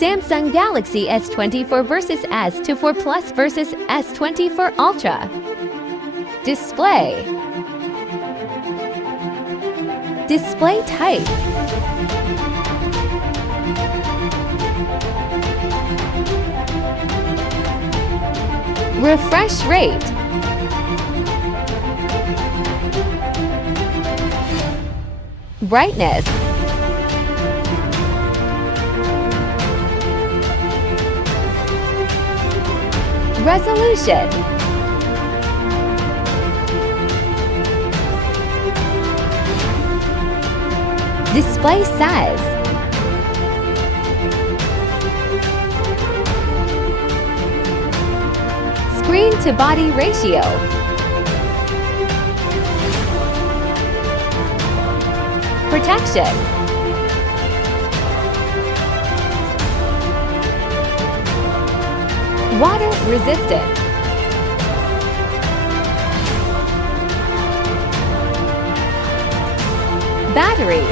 Samsung Galaxy S24 vs S24 Plus vs S24 Ultra. Display. Display type. Refresh rate. Brightness. Resolution. Display size. Screen to body ratio. Protection. Water resistant. Battery.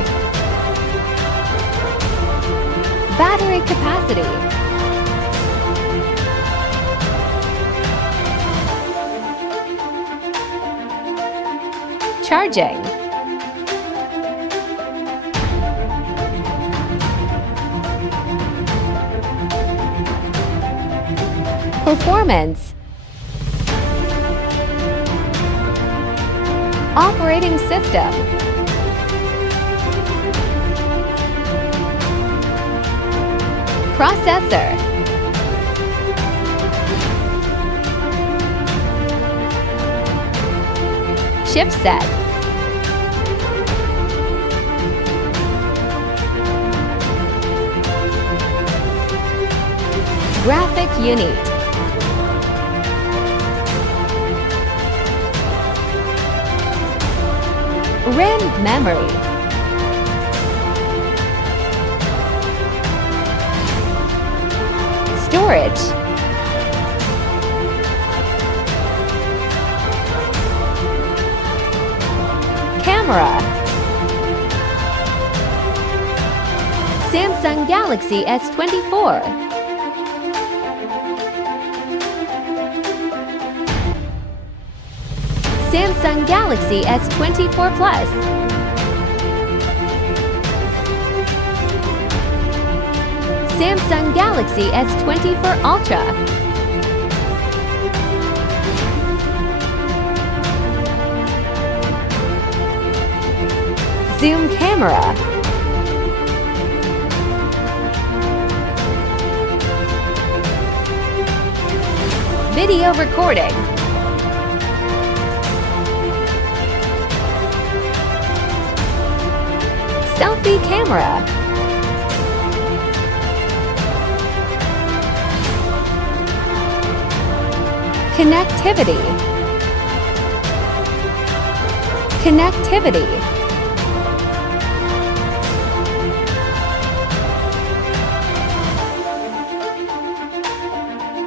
Battery capacity. Charging. Performance. Operating system. Processor. Chipset. Graphic unit. RAM memory. Storage. Camera. Samsung Galaxy S24. Samsung Galaxy S24 Plus. Samsung Galaxy S24 Ultra. Zoom camera. Video recording. Selfie camera. Connectivity. Connectivity.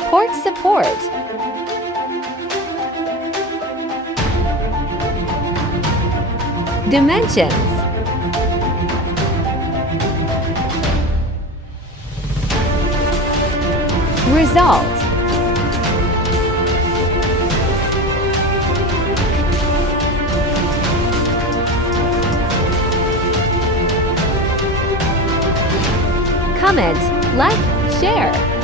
Port support. Dimensions. Result. Comment, like, share.